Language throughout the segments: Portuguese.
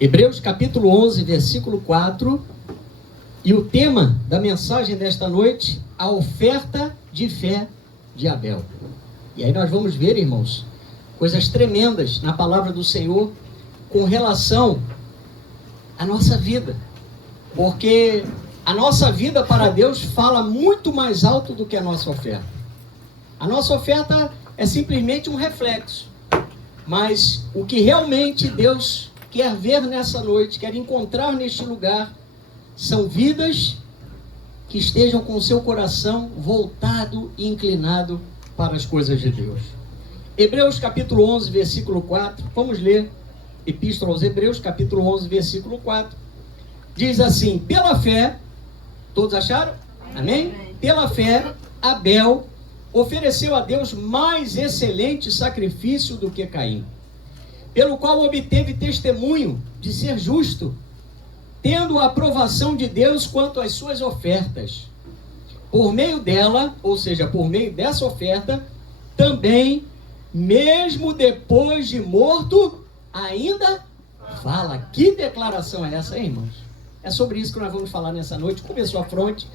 Hebreus capítulo 11, versículo 4, e o tema da mensagem desta noite, a oferta de fé de Abel. E aí nós vamos ver, irmãos, coisas tremendas na palavra do Senhor com relação à nossa vida, porque a nossa vida para Deus fala muito mais alto do que a nossa oferta. A nossa oferta é simplesmente um reflexo, mas o que realmente Deus quer ver nessa noite, quer encontrar neste lugar, são vidas que estejam com o seu coração voltado e inclinado para as coisas de Deus. Hebreus capítulo 11, versículo 4, vamos ler Epístola aos Hebreus, capítulo 11, versículo 4, diz assim: pela fé, todos acharam? Amém? Pela fé, Abel ofereceu a Deus mais excelente sacrifício do que Caim, pelo qual obteve testemunho de ser justo, tendo a aprovação de Deus quanto às suas ofertas. Por meio dela, ou seja, por meio dessa oferta, também, mesmo depois de morto, ainda fala. Que declaração é essa, hein, irmãos? É sobre isso que nós vamos falar nessa noite. Curva a sua fronte.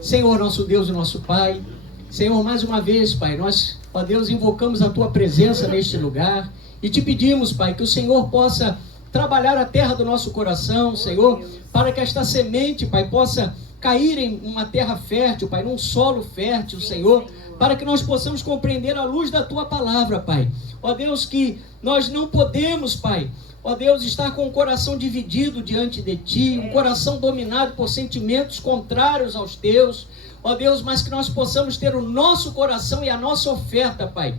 Senhor, nosso Deus e nosso Pai. Senhor, mais uma vez, Pai, nós, ó Deus, invocamos a Tua presença neste lugar e te pedimos, Pai, que o Senhor possa trabalhar a terra do nosso coração, Senhor, para que esta semente, Pai, possa cair em uma terra fértil, Pai, num solo fértil, Senhor, para que nós possamos compreender a luz da Tua palavra, Pai. Ó Deus, que nós não podemos, Pai, ó Deus, estar com o coração dividido diante de Ti, um coração dominado por sentimentos contrários aos Teus, ó Deus, mas que nós possamos ter o nosso coração e a nossa oferta, Pai,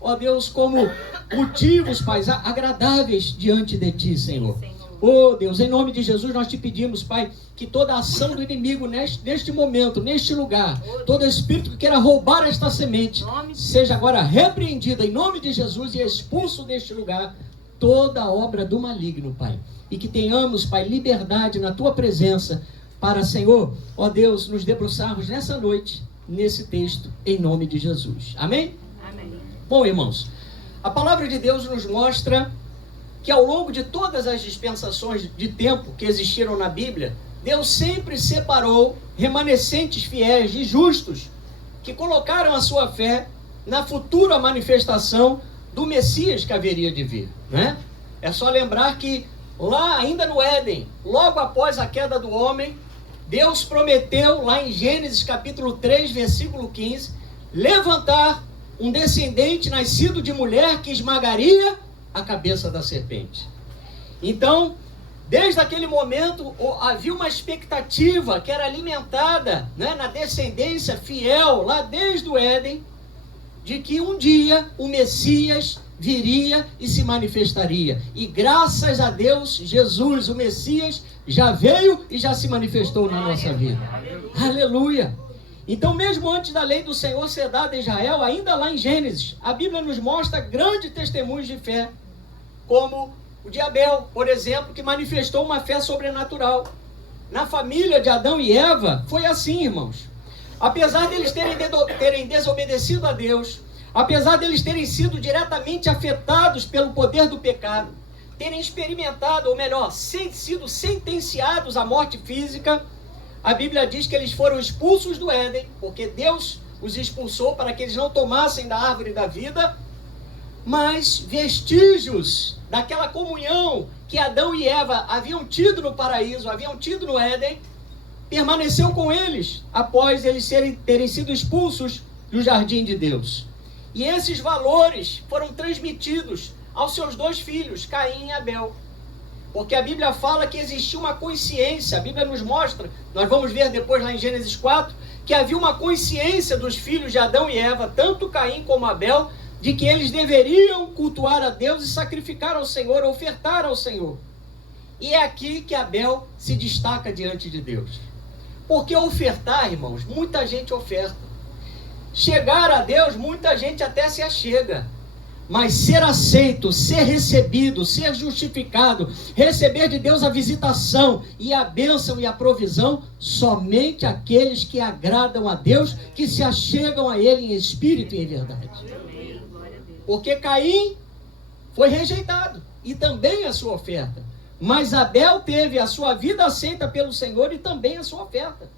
ó Deus, como motivos, Pai, agradáveis diante de Ti, Senhor. Oh Deus, em nome de Jesus nós te pedimos, Pai, que toda a ação do inimigo neste momento, neste lugar, todo espírito que queira roubar esta semente, seja agora repreendida em nome de Jesus e expulso deste lugar toda a obra do maligno, Pai. E que tenhamos, Pai, liberdade na Tua presença para, Senhor, ó Deus, nos debruçarmos nessa noite, nesse texto, em nome de Jesus. Amém? Amém. Bom, irmãos, a palavra de Deus nos mostra que ao longo de todas as dispensações de tempo que existiram na Bíblia, Deus sempre separou remanescentes fiéis e justos que colocaram a sua fé na futura manifestação do Messias que haveria de vir, né? É só lembrar que lá ainda no Éden, logo após a queda do homem, Deus prometeu lá em Gênesis capítulo 3, versículo 15, levantar um descendente nascido de mulher que esmagaria a cabeça da serpente. Então, desde aquele momento, havia uma expectativa que era alimentada, né, na descendência fiel, lá desde o Éden, de que um dia o Messias viria e se manifestaria. E graças a Deus, Jesus, o Messias, já veio e já se manifestou na nossa vida. Aleluia! Então, mesmo antes da lei do Senhor ser dada a Israel, ainda lá em Gênesis, a Bíblia nos mostra grandes testemunhos de fé, como o de Abel, por exemplo, que manifestou uma fé sobrenatural. Na família de Adão e Eva, foi assim, irmãos. Apesar deles terem desobedecido a Deus, apesar deles terem sido diretamente afetados pelo poder do pecado, terem experimentado, ou melhor, sido sentenciados à morte física, a Bíblia diz que eles foram expulsos do Éden, porque Deus os expulsou para que eles não tomassem da árvore da vida, mas vestígios daquela comunhão que Adão e Eva haviam tido no paraíso, haviam tido no Éden, permaneceu com eles após eles terem sido expulsos do jardim de Deus. E esses valores foram transmitidos aos seus dois filhos, Caim e Abel. Porque a Bíblia fala que existia uma consciência, a Bíblia nos mostra, nós vamos ver depois lá em Gênesis 4, que havia uma consciência dos filhos de Adão e Eva, tanto Caim como Abel, de que eles deveriam cultuar a Deus e sacrificar ao Senhor, ofertar ao Senhor. E é aqui que Abel se destaca diante de Deus. Porque ofertar, irmãos, muita gente oferta. Chegar a Deus, muita gente até se achega. Mas ser aceito, ser recebido, ser justificado, receber de Deus a visitação e a bênção e a provisão, somente aqueles que agradam a Deus, que se achegam a Ele em espírito e em verdade. Porque Caim foi rejeitado, e também a sua oferta. mas Abel teve a sua vida aceita pelo Senhor e também a sua oferta.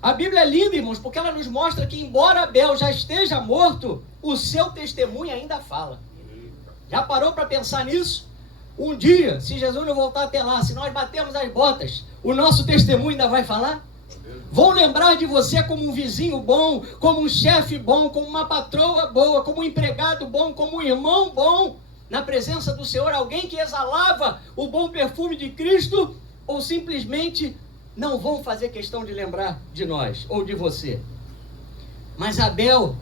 A Bíblia é linda, irmãos, porque ela nos mostra que, embora Abel já esteja morto, o seu testemunho ainda fala. Já parou para pensar nisso? Um dia, se Jesus não voltar até lá, se nós batermos as botas, o nosso testemunho ainda vai falar? Vão lembrar de você como um vizinho bom, como um chefe bom, como uma patroa boa, como um empregado bom, como um irmão bom, na presença do Senhor, alguém que exalava o bom perfume de Cristo, ou simplesmente não vão fazer questão de lembrar de nós ou de você? Mas Abel,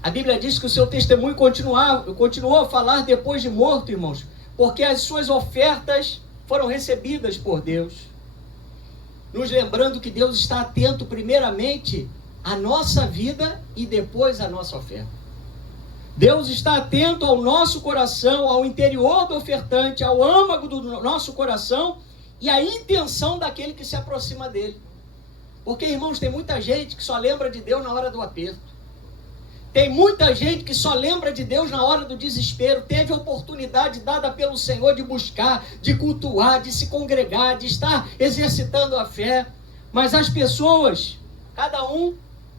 a Bíblia diz que o seu testemunho continuou a falar depois de morto, irmãos, porque as suas ofertas foram recebidas por Deus. Nos lembrando que Deus está atento primeiramente à nossa vida e depois à nossa oferta. Deus está atento ao nosso coração, ao interior do ofertante, ao âmago do nosso coração e à intenção daquele que se aproxima dele. Porque, irmãos, tem muita gente que só lembra de Deus na hora do aperto. Tem muita gente que só lembra de Deus na hora do desespero. Teve a oportunidade dada pelo Senhor de buscar, de cultuar, de se congregar, de estar exercitando a fé. Mas as pessoas, cada um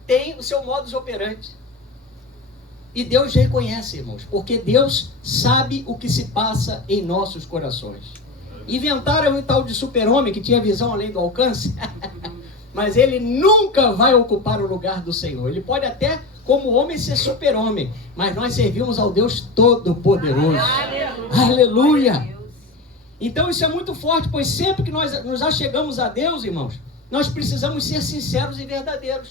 tem o seu modus operandi. E Deus reconhece, irmãos, porque Deus sabe o que se passa em nossos corações. Inventaram um tal de super-homem que tinha visão além do alcance, mas ele nunca vai ocupar o lugar do Senhor. Ele pode até, como homem, ser super-homem, mas nós servimos ao Deus Todo-Poderoso. Aleluia! Então isso é muito forte, pois sempre que nós nos achegamos a Deus, irmãos, nós precisamos ser sinceros e verdadeiros.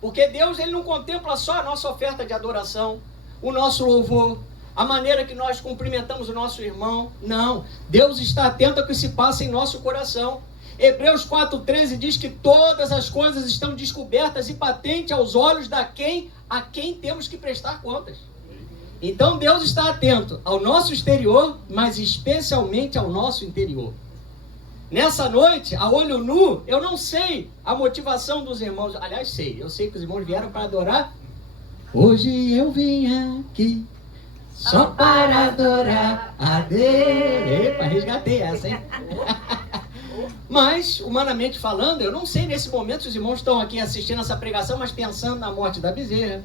Porque Deus, Ele não contempla só a nossa oferta de adoração, o nosso louvor, a maneira que nós cumprimentamos o nosso irmão. Não, Deus está atento ao que se passa em nosso coração. Hebreus 4,13 diz que todas as coisas estão descobertas e patentes aos olhos a quem temos que prestar contas. Então Deus está atento ao nosso exterior, mas especialmente ao nosso interior. Nessa noite, a olho nu, eu não sei a motivação dos irmãos. Aliás, sei. Eu sei que os irmãos vieram para adorar. Hoje eu vim aqui só para adorar a Deus. Epa, resgatei essa, hein? Mas, humanamente falando, eu não sei nesse momento se os irmãos estão aqui assistindo essa pregação, mas pensando na morte da bezerra,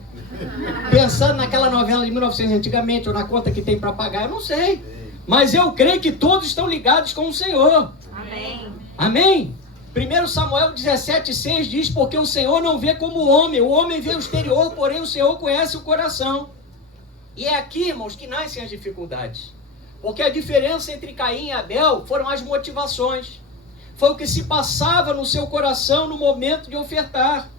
pensando naquela novela de 1900 antigamente, ou na conta que tem para pagar, eu não sei. Mas eu creio que todos estão ligados com o Senhor. Amém. Amém? 1 Samuel 17,6 diz, porque o Senhor não vê como o homem vê o exterior, porém o Senhor conhece o coração. E é aqui, irmãos, que nascem as dificuldades. Porque a diferença entre Caim e Abel foram as motivações. Foi o que se passava no seu coração no momento de ofertar.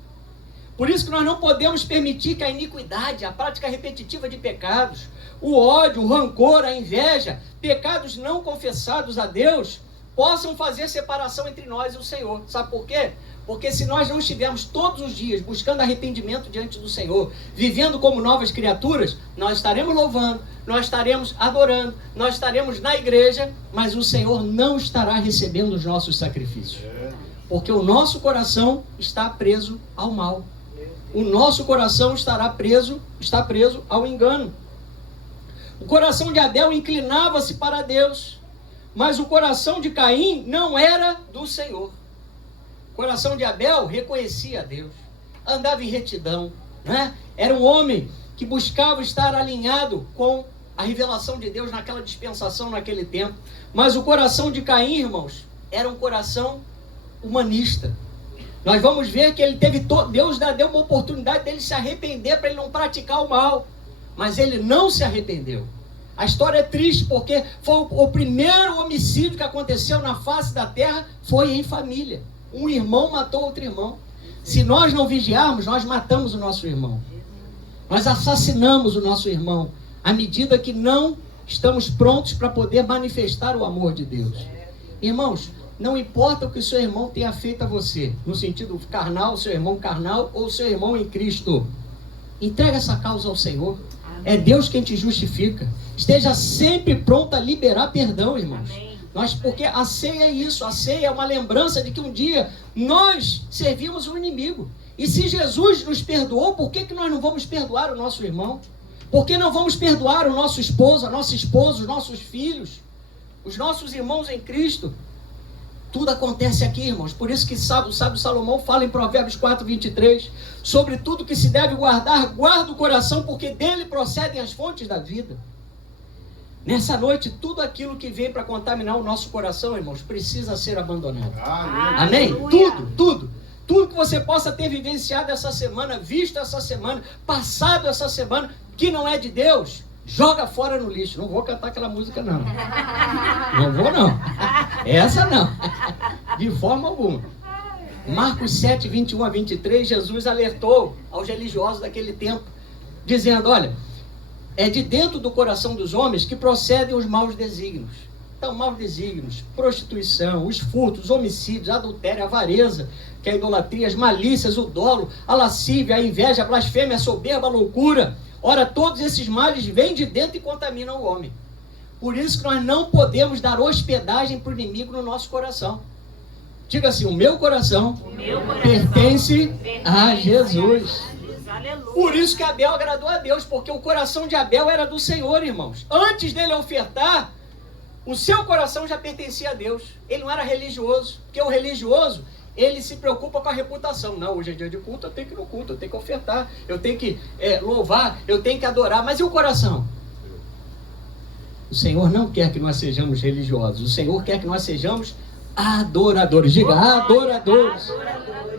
Por isso que nós não podemos permitir que a iniquidade, a prática repetitiva de pecados, o ódio, o rancor, a inveja, pecados não confessados a Deus, possam fazer separação entre nós e o Senhor. Sabe por quê? Porque se nós não estivermos todos os dias buscando arrependimento diante do Senhor, vivendo como novas criaturas, nós estaremos louvando, nós estaremos adorando, nós estaremos na igreja, mas o Senhor não estará recebendo os nossos sacrifícios. Porque o nosso coração está preso ao mal. O nosso coração está preso ao engano. O coração de Abel inclinava-se para Deus, mas o coração de Caim não era do Senhor. O coração de Abel reconhecia a Deus, andava em retidão, né? Era um homem que buscava estar alinhado com a revelação de Deus naquela dispensação, naquele tempo. Mas o coração de Caim, irmãos, era um coração humanista. Nós vamos ver que ele teve Deus deu uma oportunidade dele se arrepender para ele não praticar o mal, mas ele não se arrependeu. A história é triste porque foi o primeiro homicídio que aconteceu na face da terra, foi em família. Um irmão matou outro irmão. Se nós não vigiarmos, nós matamos o nosso irmão. Nós assassinamos o nosso irmão, à medida que não estamos prontos para poder manifestar o amor de Deus. Irmãos, não importa o que o seu irmão tenha feito a você, no sentido carnal, seu irmão carnal ou seu irmão em Cristo, entrega essa causa ao Senhor. É Deus quem te justifica. Esteja sempre pronto a liberar perdão, irmãos. Porque a ceia é isso. A ceia é uma lembrança de que um dia nós servimos o inimigo. E se Jesus nos perdoou, por que nós não vamos perdoar o nosso irmão? Por que não vamos perdoar o nosso esposo, a nossa esposa, os nossos filhos? os nossos irmãos em Cristo. Tudo acontece aqui, irmãos. Por isso que o sábio Salomão fala em Provérbios 4:23, sobre tudo que se deve guardar, guarda o coração, porque dele procedem as fontes da vida. Nessa noite, tudo aquilo que vem para contaminar o nosso coração, irmãos, precisa ser abandonado. Amém? Tudo que você possa ter vivenciado essa semana, visto essa semana, passado essa semana, que não é de Deus, joga fora no lixo. Não vou cantar aquela música, não. Não vou, não. Essa não. De forma alguma. Marcos 7:21-23, Jesus alertou aos religiosos daquele tempo, dizendo, olha, é de dentro do coração dos homens que procedem os maus desígnios. Então, maus desígnios, prostituição, os furtos, homicídios, adultério, avareza, que é a idolatria, as malícias, o dolo, a lascívia, a inveja, a blasfêmia, a soberba, a loucura. Ora, todos esses males vêm de dentro e contaminam o homem. Por isso que nós não podemos dar hospedagem para o inimigo no nosso coração. Diga assim, o meu coração pertence a Jesus. Por isso que Abel agradou a Deus, porque o coração de Abel era do Senhor, irmãos. Antes dele ofertar, o seu coração já pertencia a Deus. Ele não era religioso, porque o religioso, ele se preocupa com a reputação. Não, hoje é dia de culto, eu tenho que ir no culto, eu tenho que ofertar, eu tenho que louvar, eu tenho que adorar. Mas e o coração? O Senhor não quer que nós sejamos religiosos. O Senhor quer que nós sejamos adoradores. Diga, adoradores.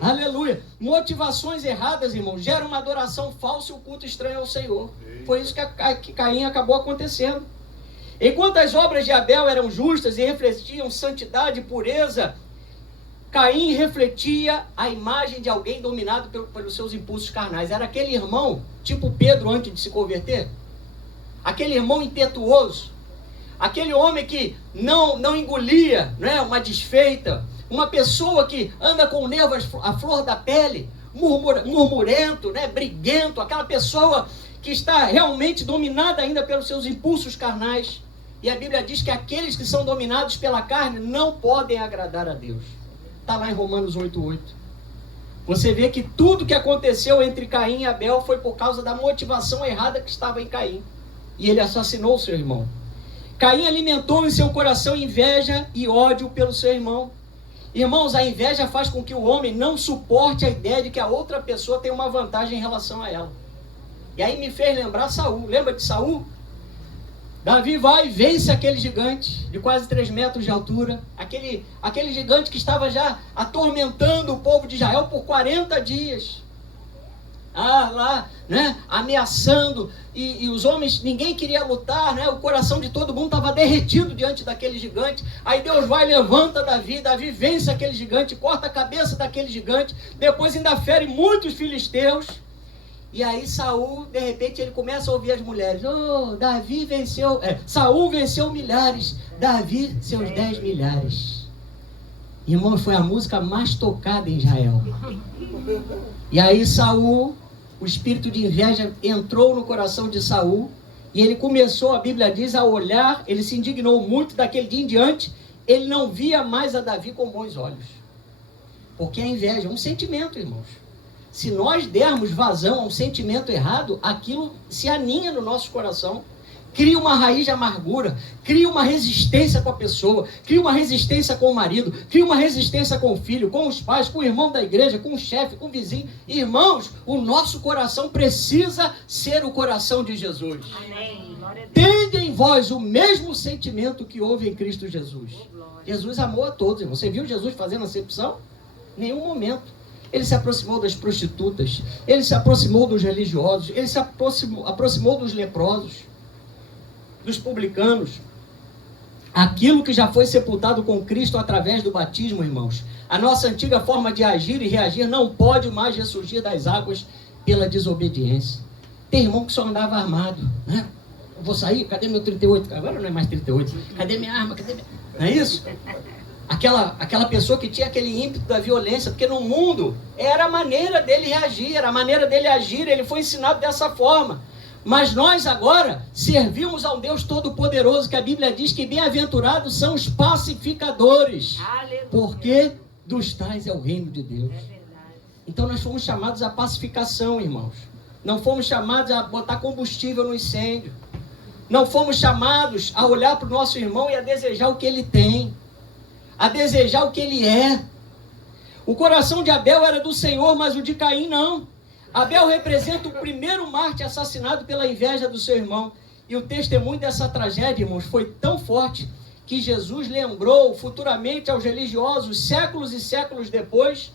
Aleluia. Motivações erradas, irmão, geram uma adoração falsa e um culto estranho ao Senhor. Foi isso que Caim acabou acontecendo. Enquanto as obras de Abel eram justas e refletiam santidade e pureza, Caim refletia a imagem de alguém dominado pelos seus impulsos carnais. Era aquele irmão, tipo Pedro antes de se converter. Aquele irmão impetuoso. Aquele homem que não engolia, né, uma desfeita. Uma pessoa que anda com o nervo à flor da pele, murmurento, né, briguento. Aquela pessoa que está realmente dominada ainda pelos seus impulsos carnais. E a Bíblia diz que aqueles que são dominados pela carne não podem agradar a Deus. Está lá em Romanos 8:8. Você vê que tudo que aconteceu entre Caim e Abel foi por causa da motivação errada que estava em Caim. E ele assassinou o seu irmão. Caim alimentou em seu coração inveja e ódio pelo seu irmão. Irmãos, a inveja faz com que o homem não suporte a ideia de que a outra pessoa tem uma vantagem em relação a ela. E aí me fez lembrar Saul. Lembra de Saul? Davi vai e vence aquele gigante de quase 3 metros de altura. Aquele gigante que estava já atormentando o povo de Israel por 40 dias. Lá, né, ameaçando. E os homens, ninguém queria lutar, né? O coração de todo mundo estava derretido diante daquele gigante. Aí Deus vai e levanta Davi. Davi vence aquele gigante, corta a cabeça daquele gigante. Depois ainda fere muitos filisteus. E aí Saul, de repente, ele começa a ouvir as mulheres. Davi venceu, Saul venceu milhares, Davi seus 10 milhares. Irmão, foi a música mais tocada em Israel. E aí Saul, o espírito de inveja entrou no coração de Saul. E ele começou, a Bíblia diz, a olhar. Ele se indignou muito daquele dia em diante. Ele não via mais a Davi com bons olhos. Porque a inveja é um sentimento, irmãos. Se nós dermos vazão a um sentimento errado, aquilo se aninha no nosso coração, cria uma raiz de amargura, cria uma resistência com a pessoa, cria uma resistência com o marido, cria uma resistência com o filho, com os pais, com o irmão da igreja, com o chefe, com o vizinho. Irmãos, o nosso coração precisa ser o coração de Jesus. Amém. Tende em vós o mesmo sentimento que houve em Cristo Jesus. Jesus amou a todos, irmão. Você viu Jesus fazendo acepção? Em nenhum momento. Ele se aproximou das prostitutas, ele se aproximou dos religiosos, ele se aproximou dos leprosos, dos publicanos. Aquilo que já foi sepultado com Cristo através do batismo, irmãos. A nossa antiga forma de agir e reagir não pode mais ressurgir das águas pela desobediência. Tem irmão que só andava armado, né? Eu vou sair, cadê meu 38? Agora não é mais 38. Cadê minha arma? Não é isso? Aquela pessoa que tinha aquele ímpeto da violência, porque no mundo era a maneira dele reagir, era a maneira dele agir, ele foi ensinado dessa forma. Mas nós agora servimos a um Deus Todo-Poderoso, que a Bíblia diz que bem-aventurados são os pacificadores, porque dos tais é o reino de Deus. Então nós fomos chamados à pacificação, irmãos. Não fomos chamados a botar combustível no incêndio. Não fomos chamados a olhar para o nosso irmão e a desejar o que ele tem, a desejar o que ele é. O coração de Abel era do Senhor, mas o de Caim não. Abel representa o primeiro mártir assassinado pela inveja do seu irmão. E o testemunho dessa tragédia, irmãos, foi tão forte que Jesus lembrou futuramente aos religiosos, séculos e séculos depois,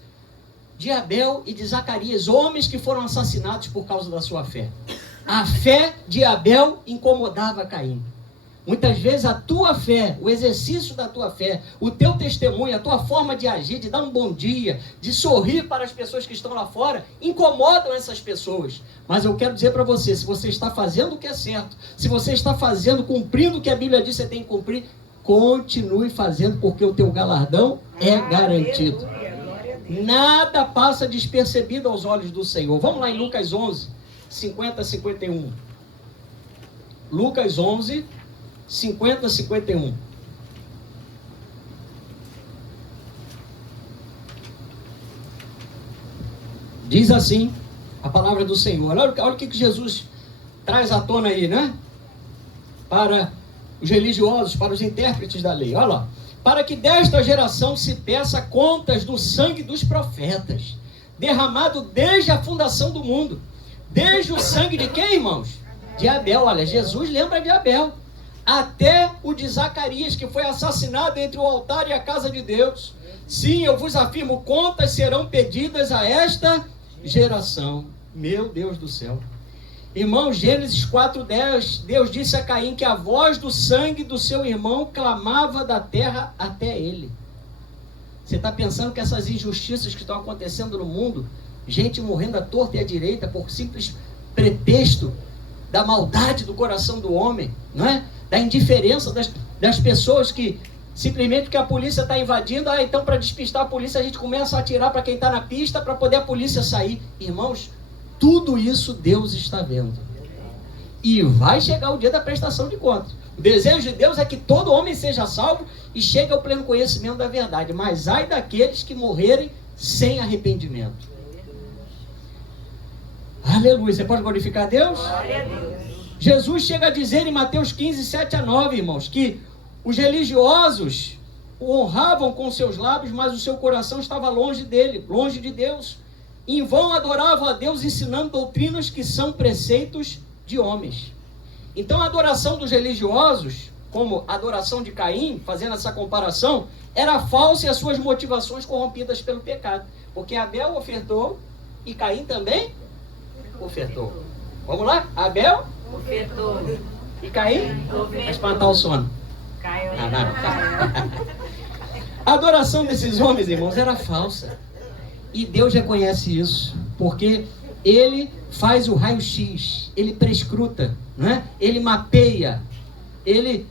de Abel e de Zacarias, homens que foram assassinados por causa da sua fé. A fé de Abel incomodava Caim. Muitas vezes a tua fé, o exercício da tua fé, o teu testemunho, a tua forma de agir, de dar um bom dia, de sorrir para as pessoas que estão lá fora, incomodam essas pessoas. Mas eu quero dizer para você, se você está fazendo o que é certo, se você está fazendo, cumprindo o que a Bíblia diz que você tem que cumprir, continue fazendo, porque o teu galardão é garantido. Nada passa despercebido aos olhos do Senhor. Vamos lá em Lucas 11, 50 a 51. Lucas 11, 50 a 51. Diz assim a palavra do Senhor. Olha o que Jesus traz à tona aí, né? Para os religiosos, para os intérpretes da lei. Olha lá. Para que desta geração se peça contas do sangue dos profetas, derramado desde a fundação do mundo. Desde o sangue de quem, irmãos? De Abel. Olha, Jesus lembra de Abel. Até o de Zacarias, que foi assassinado entre o altar e a casa de Deus. Sim, eu vos afirmo, contas serão pedidas a esta geração. Meu Deus do céu. Irmão, Gênesis 4:10, Deus disse a Caim que a voz do sangue do seu irmão clamava da terra até ele. Você está pensando que essas injustiças que estão acontecendo no mundo, gente morrendo à torta e à direita por simples pretexto da maldade do coração do homem, não é? Da indiferença das pessoas que simplesmente porque a polícia está invadindo, então para despistar a polícia a gente começa a atirar para quem está na pista para poder a polícia sair. Irmãos, tudo isso Deus está vendo. E vai chegar o dia da prestação de contas. O desejo de Deus é que todo homem seja salvo e chegue ao pleno conhecimento da verdade. Mas ai daqueles que morrerem sem arrependimento. Aleluia. Você pode glorificar a Deus? Glória a Deus. Jesus chega a dizer em Mateus 15, 7 a 9, irmãos, que os religiosos o honravam com seus lábios, mas o seu coração estava longe dele, longe de Deus. Em vão adoravam a Deus ensinando doutrinas que são preceitos de homens. Então a adoração dos religiosos, como a adoração de Caim, fazendo essa comparação, era falsa e as suas motivações corrompidas pelo pecado. Porque Abel ofertou e Caim também ofertou. Vamos lá? Abel Ofertou. e Caim? Vai espantar o sono. Caiu. A adoração desses homens, irmãos, era falsa. E Deus reconhece isso, porque Ele faz o raio-x, Ele prescruta, né? Ele mapeia, Ele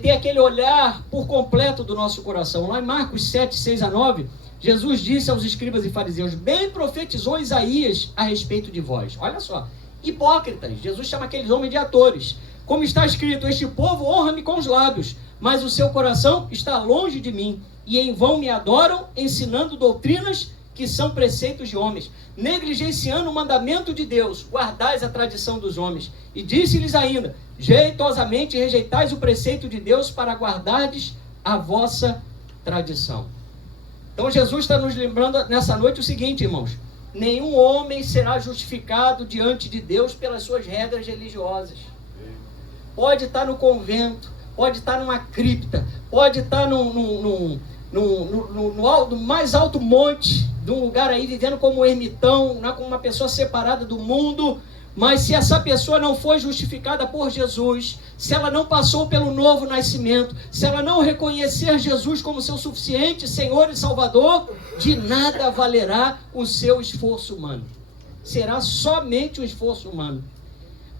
tem aquele olhar por completo do nosso coração. Lá em Marcos 7, 6 a 9, Jesus disse aos escribas e fariseus, bem profetizou Isaías a respeito de vós. Olha só, hipócritas, Jesus chama aqueles homens de atores. Como está escrito, este povo honra-me com os lábios, mas o seu coração está longe de mim, e em vão me adoram, ensinando doutrinas que são preceitos de homens, negligenciando o mandamento de Deus, guardais a tradição dos homens. E disse-lhes ainda, jeitosamente rejeitais o preceito de Deus para guardardes a vossa tradição. Então Jesus está nos lembrando nessa noite o seguinte, irmãos, nenhum homem será justificado diante de Deus pelas suas regras religiosas. Pode estar no convento, pode estar numa cripta, pode estar no mais alto monte, de um lugar aí vivendo como um ermitão, né, como uma pessoa separada do mundo, mas se essa pessoa não foi justificada por Jesus, se ela não passou pelo novo nascimento, se ela não reconhecer Jesus como seu suficiente Senhor e Salvador, de nada valerá o seu esforço humano. Será somente um esforço humano.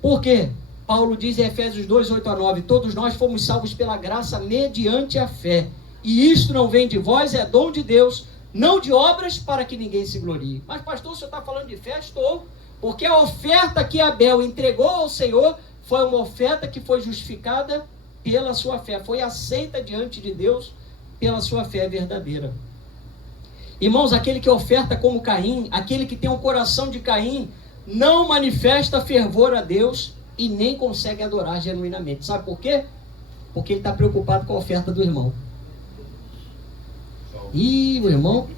Por quê? Paulo diz em Efésios 2, 8 a 9, todos nós fomos salvos pela graça mediante a fé. E isto não vem de vós, é dom de Deus, não de obras para que ninguém se glorie. Mas pastor, o senhor está falando de fé? Estou. Porque a oferta que Abel entregou ao Senhor foi uma oferta que foi justificada pela sua fé. Foi aceita diante de Deus pela sua fé verdadeira. Irmãos, aquele que oferta como Caim, aquele que tem o coração de Caim, não manifesta fervor a Deus e nem consegue adorar genuinamente. Sabe por quê? Porque ele está preocupado com a oferta do irmão. Ih, o irmão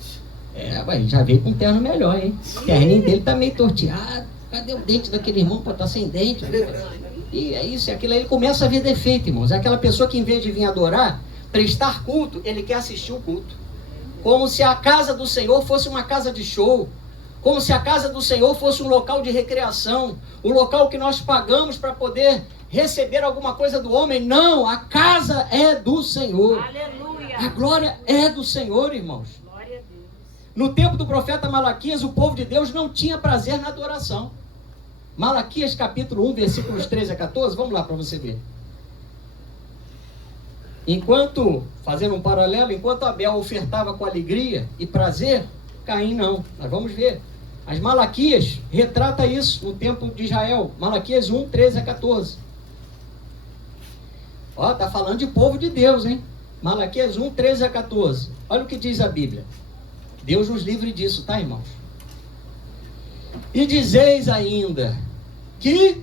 já veio com um terno melhor, hein? O terninho dele tá meio torteado. Cadê o dente daquele irmão? Pô, tá sem dente. E é isso, é aquilo aí. Ele começa a ver defeito, irmãos. É aquela pessoa que, em vez de vir adorar, prestar culto, ele quer assistir o culto. Como se a casa do Senhor fosse uma casa de show. Como se a casa do Senhor fosse um local de recreação. O local que nós pagamos para poder receber alguma coisa do homem. Não, a casa é do Senhor. Aleluia. A glória é do Senhor, irmãos. Glória a Deus. No tempo do profeta Malaquias, o povo de Deus não tinha prazer na adoração. Malaquias capítulo 1, versículos 13 a 14, vamos lá para você ver. Fazendo um paralelo, enquanto Abel ofertava com alegria e prazer, Caim não. Nós vamos ver. Mas Malaquias retrata isso no tempo de Israel. Malaquias 1, 13 a 14. Ó, tá falando de povo de Deus, hein? Malaquias 1, 13 a 14. Olha o que diz a Bíblia. Deus nos livre disso, tá, irmãos? E dizeis ainda, que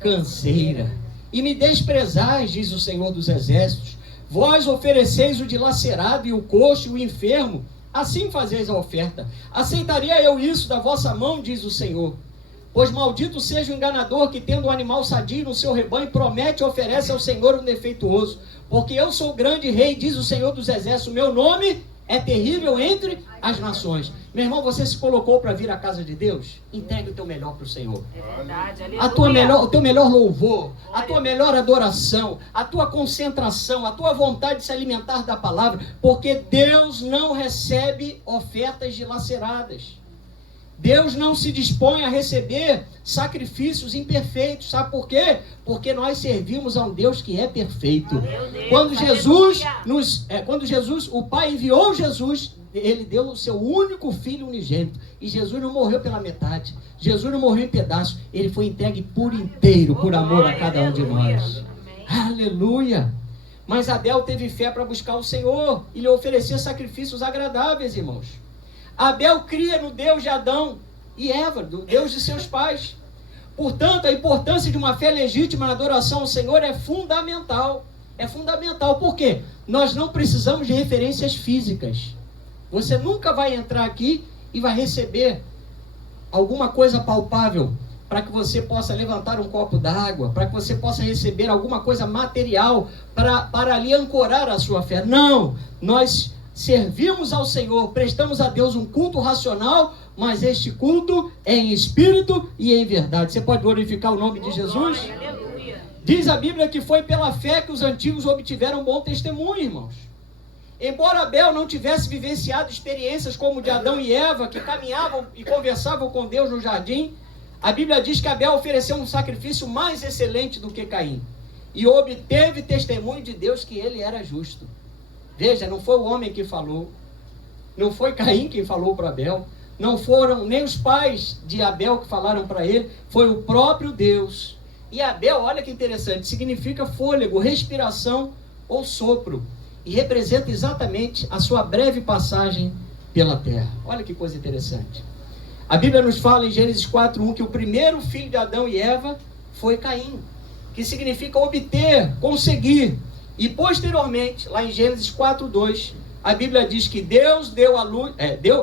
canseira, e me desprezais, diz o Senhor dos Exércitos. Vós ofereceis o dilacerado e o coxo e o enfermo, assim fazeis a oferta. Aceitaria eu isso da vossa mão, diz o Senhor. Pois maldito seja o enganador que, tendo um animal sadio no seu rebanho, promete e oferece ao Senhor um defeituoso. Porque eu sou o grande rei, diz o Senhor dos Exércitos, o meu nome é terrível entre as nações. Meu irmão, você se colocou para vir à casa de Deus? Entregue o teu melhor para o Senhor. É verdade, aleluia. O teu melhor louvor, a tua melhor adoração, a tua concentração, a tua vontade de se alimentar da palavra, porque Deus não recebe ofertas dilaceradas. Deus não se dispõe a receber sacrifícios imperfeitos. Sabe por quê? Porque nós servimos a um Deus que é perfeito. Quando Jesus, o Pai enviou Jesus, Ele deu o seu único Filho unigênito. E Jesus não morreu pela metade. Jesus não morreu em pedaços. Ele foi entregue por inteiro, por amor a cada um de nós. Aleluia! Mas Abel teve fé para buscar o Senhor e lhe oferecer sacrifícios agradáveis, irmãos. Abel cria no Deus de Adão e Eva, do Deus de seus pais. Portanto, a importância de uma fé legítima na adoração ao Senhor é fundamental. É fundamental. Por quê? Nós não precisamos de referências físicas. Você nunca vai entrar aqui e vai receber alguma coisa palpável para que você possa levantar um copo d'água, para que você possa receber alguma coisa material para ali ancorar a sua fé. Não, nós servimos ao Senhor, prestamos a Deus um culto racional, mas este culto é em espírito e em verdade. Você pode glorificar o nome de Jesus? Diz a Bíblia que foi pela fé que os antigos obtiveram bom testemunho, irmãos. Embora Abel não tivesse vivenciado experiências como de Adão e Eva, que caminhavam e conversavam com Deus no jardim, a Bíblia diz que Abel ofereceu um sacrifício mais excelente do que Caim, e obteve testemunho de Deus que ele era justo. Veja, não foi o homem que falou, não foi Caim quem falou para Abel, não foram nem os pais de Abel que falaram para ele, foi o próprio Deus. E Abel, olha que interessante, significa fôlego, respiração ou sopro, e representa exatamente a sua breve passagem pela terra. Olha que coisa interessante. A Bíblia nos fala em Gênesis 4:1 que o primeiro filho de Adão e Eva foi Caim, que significa obter, conseguir. E posteriormente, lá em Gênesis 4:2, a Bíblia diz que Deus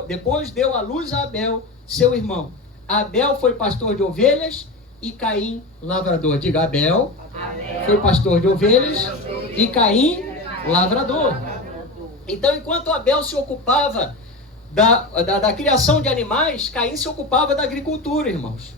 depois deu à luz a Abel, seu irmão. Abel foi pastor de ovelhas e Caim lavrador. Diga, Abel foi pastor de ovelhas e Caim lavrador. Então, enquanto Abel se ocupava da criação de animais, Caim se ocupava da agricultura, irmãos.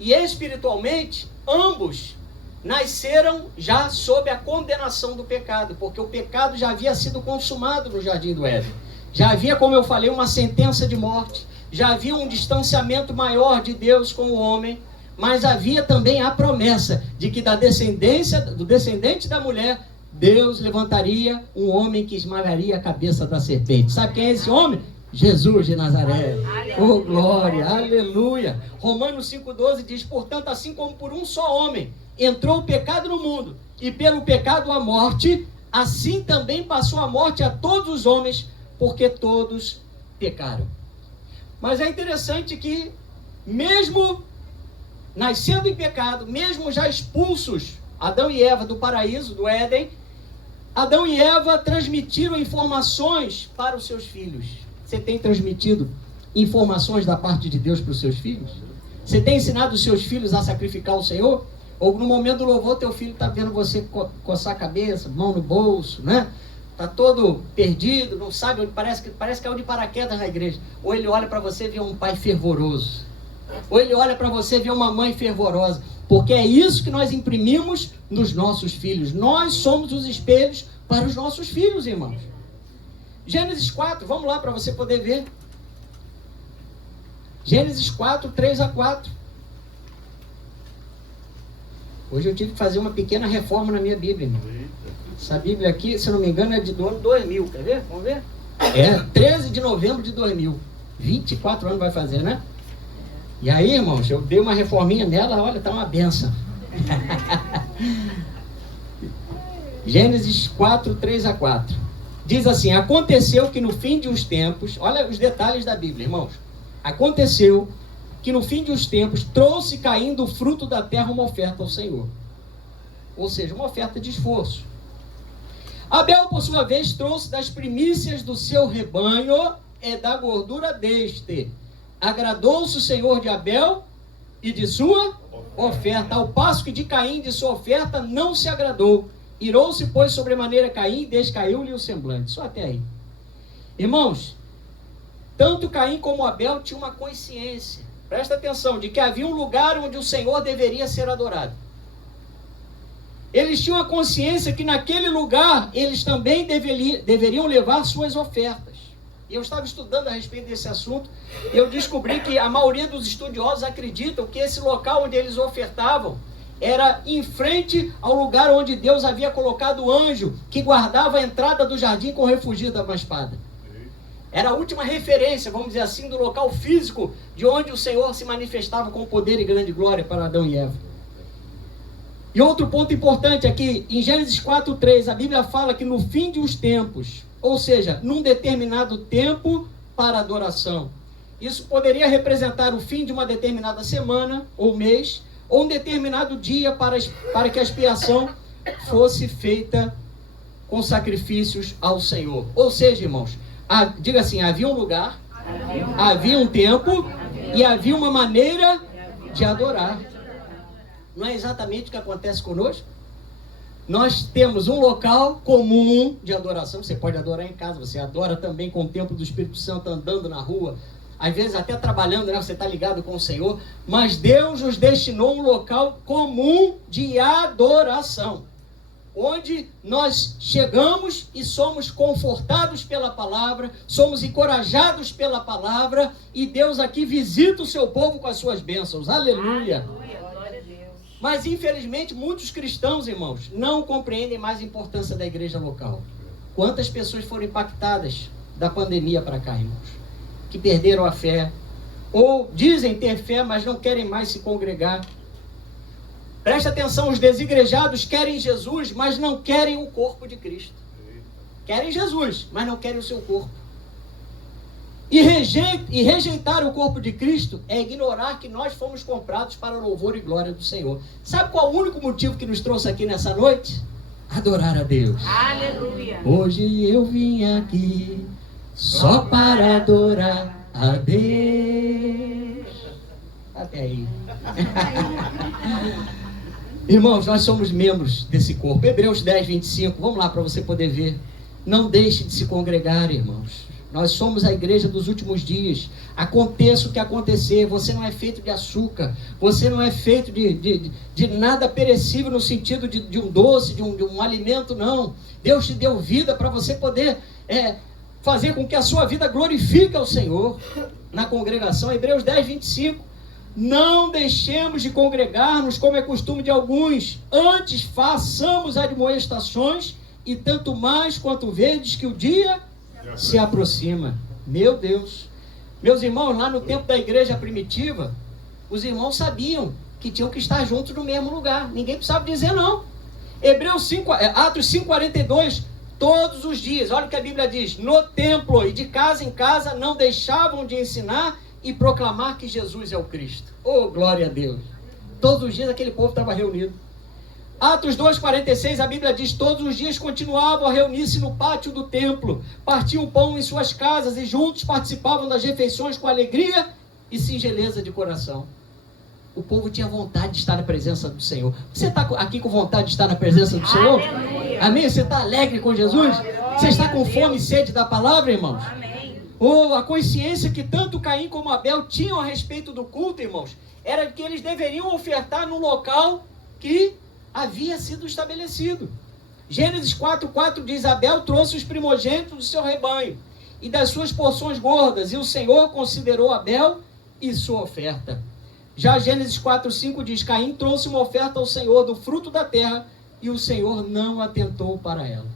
E espiritualmente, ambos nasceram já sob a condenação do pecado, porque o pecado já havia sido consumado no jardim do Éden. Já havia, como eu falei, uma sentença de morte, já havia um distanciamento maior de Deus com o homem, mas havia também a promessa de que do descendente da mulher, Deus levantaria um homem que esmagaria a cabeça da serpente. Sabe quem é esse homem? Jesus de Nazaré. Oh, glória, aleluia. Romanos 5:12 diz, portanto, assim como por um só homem entrou o pecado no mundo, e pelo pecado a morte, assim também passou a morte a todos os homens, porque todos pecaram. Mas é interessante que, mesmo nascendo em pecado, mesmo já expulsos, Adão e Eva do paraíso, do Éden, Adão e Eva transmitiram informações para os seus filhos. Você tem transmitido informações da parte de Deus para os seus filhos? Você tem ensinado os seus filhos a sacrificar o Senhor? Ou no momento do louvor, teu filho está vendo você coçar a cabeça, mão no bolso, né? Está todo perdido, não sabe onde, parece que caiu de paraquedas na igreja. Ou ele olha para você e vê um pai fervoroso. Ou ele olha para você e vê uma mãe fervorosa. Porque é isso que nós imprimimos nos nossos filhos. Nós somos os espelhos para os nossos filhos, irmãos. Gênesis 4, vamos lá para você poder ver. Gênesis 4, 3-4. Hoje eu tive que fazer uma pequena reforma na minha Bíblia, irmão. Essa Bíblia aqui, se eu não me engano, é do ano 2000. Quer ver? Vamos ver? É 13 de novembro de 2000. 24 anos vai fazer, né? E aí, irmãos, eu dei uma reforminha nela, olha, tá uma benção. Gênesis 4, 3-4. Diz assim: aconteceu que no fim de os tempos, olha os detalhes da Bíblia, irmãos. Aconteceu que no fim de os tempos trouxe caindo o fruto da terra uma oferta ao Senhor. Ou seja, uma oferta de esforço. Abel, por sua vez, trouxe das primícias do seu rebanho e da gordura deste. Agradou-se o Senhor de Abel e de sua oferta, ao passo que de Caim de sua oferta não se agradou. Irou-se, pois, sobremaneira Caim e descaiu-lhe o semblante. Só até aí. Irmãos, tanto Caim como Abel tinham uma consciência, presta atenção, de que havia um lugar onde o Senhor deveria ser adorado. Eles tinham a consciência que naquele lugar eles também deveriam levar suas ofertas. E eu estava estudando a respeito desse assunto e eu descobri que a maioria dos estudiosos acreditam que esse local onde eles ofertavam era em frente ao lugar onde Deus havia colocado o anjo que guardava a entrada do jardim com o refugio da uma espada. Era a última referência, vamos dizer assim, do local físico de onde o Senhor se manifestava com poder e grande glória para Adão e Eva. E outro ponto importante aqui, em Gênesis 4:3, a Bíblia fala que no fim de os tempos, ou seja, num determinado tempo para adoração. Isso poderia representar o fim de uma determinada semana ou mês, ou um determinado dia para que a expiação fosse feita com sacrifícios ao Senhor. Ou seja, irmãos, diga assim, havia um lugar, havia um tempo e havia uma maneira de adorar. Não é exatamente o que acontece conosco? Nós temos um local comum de adoração. Você pode adorar em casa, você adora também com o tempo do Espírito Santo andando na rua, às vezes até trabalhando, né? Você está ligado com o Senhor, mas Deus nos destinou um local comum de adoração, onde nós chegamos e somos confortados pela palavra, somos encorajados pela palavra, e Deus aqui visita o seu povo com as suas bênçãos. Aleluia! Mas infelizmente muitos cristãos, irmãos, não compreendem mais a importância da igreja local. Quantas pessoas foram impactadas da pandemia para cá, irmãos, que perderam a fé, ou dizem ter fé, mas não querem mais se congregar. Presta atenção, os desigrejados querem Jesus, mas não querem o corpo de Cristo. Querem Jesus, mas não querem o seu corpo. E rejeitar o corpo de Cristo é ignorar que nós fomos comprados para o louvor e glória do Senhor. Sabe qual é o único motivo que nos trouxe aqui nessa noite? Adorar a Deus. Aleluia. Hoje eu vim aqui só para adorar a Deus. Até aí. Irmãos, nós somos membros desse corpo. Hebreus 10, 25. Vamos lá para você poder ver. Não deixe de se congregar, irmãos. Nós somos a igreja dos últimos dias. Aconteça o que acontecer, você não é feito de açúcar, você não é feito de nada perecível no sentido de um doce, de um alimento, não. Deus te deu vida para você poder fazer com que a sua vida glorifique ao Senhor na congregação. Hebreus 10, 25. Não deixemos de congregar-nos como é costume de alguns, antes façamos admoestações, e tanto mais quanto vedes que o dia se aproxima. Meu Deus, meus irmãos, lá no tempo da igreja primitiva, os irmãos sabiam que tinham que estar juntos no mesmo lugar, ninguém precisava dizer não. Atos 5:42, todos os dias, olha o que a Bíblia diz: no templo e de casa em casa não deixavam de ensinar e proclamar que Jesus é o Cristo. Oh, glória a Deus! Todos os dias aquele povo estava reunido. Atos 2,46, a Bíblia diz: todos os dias continuavam a reunir-se no pátio do templo, partiam pão em suas casas e juntos participavam das refeições com alegria e singeleza de coração. O povo tinha vontade de estar na presença do Senhor. Você está aqui com vontade de estar na presença do Senhor? Amém? Você está alegre com Jesus? Você está com fome e sede da palavra, irmãos? Amém. A consciência que tanto Caim como Abel tinham a respeito do culto, irmãos, era que eles deveriam ofertar no local que havia sido estabelecido. Gênesis 4:4 diz: Abel trouxe os primogênitos do seu rebanho e das suas porções gordas, e o Senhor considerou Abel e sua oferta. Já Gênesis 4:5 diz: Caim trouxe uma oferta ao Senhor do fruto da terra, e o Senhor não atentou para ela.